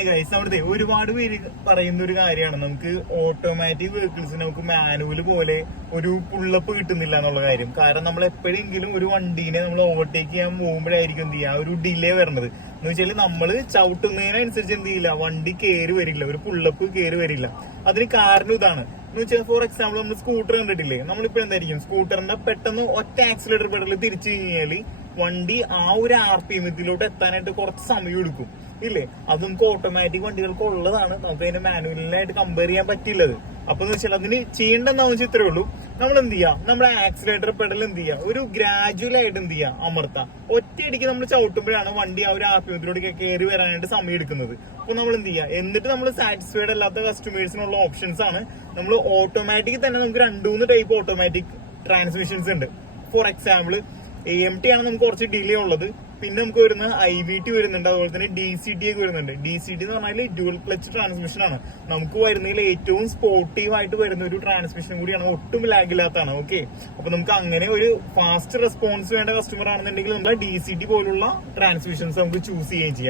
Hi guys, അവിടുത്തെ ഒരുപാട് പേര് പറയുന്ന ഒരു കാര്യമാണ് നമുക്ക് ഓട്ടോമാറ്റിക് വെഹിക്കിൾസിന് നമുക്ക് മാനുവൽ പോലെ ഒരു പുള്ളപ്പ് കിട്ടുന്നില്ല എന്നുള്ള കാര്യം. കാരണം നമ്മൾ എപ്പോഴെങ്കിലും ഒരു വണ്ടീനെ നമ്മൾ ഓവർടേക്ക് ചെയ്യാൻ പോകുമ്പോഴായിരിക്കും എന്ത് ചെയ്യുക, ഒരു ഡിലേ വരണത്. എന്ന് വെച്ചാൽ നമ്മൾ ചവിട്ടുന്നതിനനുസരിച്ച് എന്ത് ചെയ്യില്ല, വണ്ടി കയറി വരില്ല, ഒരു പുള്ളപ്പ് കയറി വരില്ല. അതിന് കാരണം ഇതാണ്. എന്ന് വെച്ചാൽ ഫോർ എക്സാമ്പിൾ നമ്മൾ സ്കൂട്ടർ കണ്ടിട്ടില്ലേ, നമ്മളിപ്പോ എന്തായിരിക്കും സ്കൂട്ടറിന്റെ പെട്ടെന്ന് ഒറ്റ ആക്സിലേറ്റർ പെടൽ തിരിച്ചു കഴിഞ്ഞാൽ വണ്ടി ആ ഒരു RPM ഇതിലോട്ട് എത്താനായിട്ട് കുറച്ച് സമയം എടുക്കും ഇല്ലേ. അത് നമുക്ക് ഓട്ടോമാറ്റിക് വണ്ടികൾക്ക് ഉള്ളതാണ്, നമുക്ക് അതിന് മാനുവലായിട്ട് കമ്പയർ ചെയ്യാൻ പറ്റില്ലത്. അപ്പൊ എന്ന് വെച്ചാൽ അതിന് ചെയ്യേണ്ടെന്ന് വെച്ചാൽ ഇത്രേ ഉള്ളൂ, നമ്മൾ എന്ത് ചെയ്യാം, നമ്മുടെ ആക്സിലേറ്റർ പെഡൽ എന്ത് ചെയ്യുക, ഒരു ഗ്രാജുവൽ ആയിട്ട് എന്ത് ചെയ്യുക, അമർത്താം. ഒറ്റയടിക്ക് നമ്മൾ ചവിട്ടുമ്പോഴാണ് വണ്ടി ആ ഒരു RPM കയറി വരാനായിട്ട് സമയം എടുക്കുന്നത്. അപ്പൊ നമ്മൾ എന്ത് ചെയ്യുക, എന്നിട്ട് നമ്മൾ സാറ്റിസ്ഫൈഡ് അല്ലാത്ത കസ്റ്റമേഴ്സിനുള്ള ഓപ്ഷൻസ് ആണ് നമ്മൾ ഓട്ടോമാറ്റിക് തന്നെ. നമുക്ക് 2-3 ടൈപ്പ് ഓട്ടോമാറ്റിക് ട്രാൻസ്മിഷൻസ് ഉണ്ട്. ഫോർ എക്സാമ്പിൾ AMT ആണ് നമുക്ക് കുറച്ച് ഡിലേ ഉള്ളത്. പിന്നെ നമുക്ക് വരുന്ന IVT വരുന്നുണ്ട്, അതുപോലെ തന്നെ DCT ഒക്കെ വരുന്നുണ്ട്. DCT എന്ന് പറഞ്ഞാൽ ഡ്യുവൽ ക്ലച്ച് ട്രാൻസ്മിഷൻ ആണ്. നമുക്ക് വരുന്നതിൽ ഏറ്റവും സ്പോർട്ടീവ് ആയിട്ട് വരുന്ന ഒരു ട്രാൻസ്മിഷൻ കൂടിയാണ്, ഒട്ടും ലാഗില്ലാത്തതാണ്. ഓക്കെ, അപ്പൊ നമുക്ക് അങ്ങനെ ഒരു ഫാസ്റ്റ് റെസ്പോൺസ് വേണ്ട കസ്റ്റമർ ആണെന്നുണ്ടെങ്കിൽ നമ്മൾ DCT പോലുള്ള ട്രാൻസ്മിഷൻസ് നമുക്ക് ചൂസ് ചെയ്യുകയും ചെയ്യാം.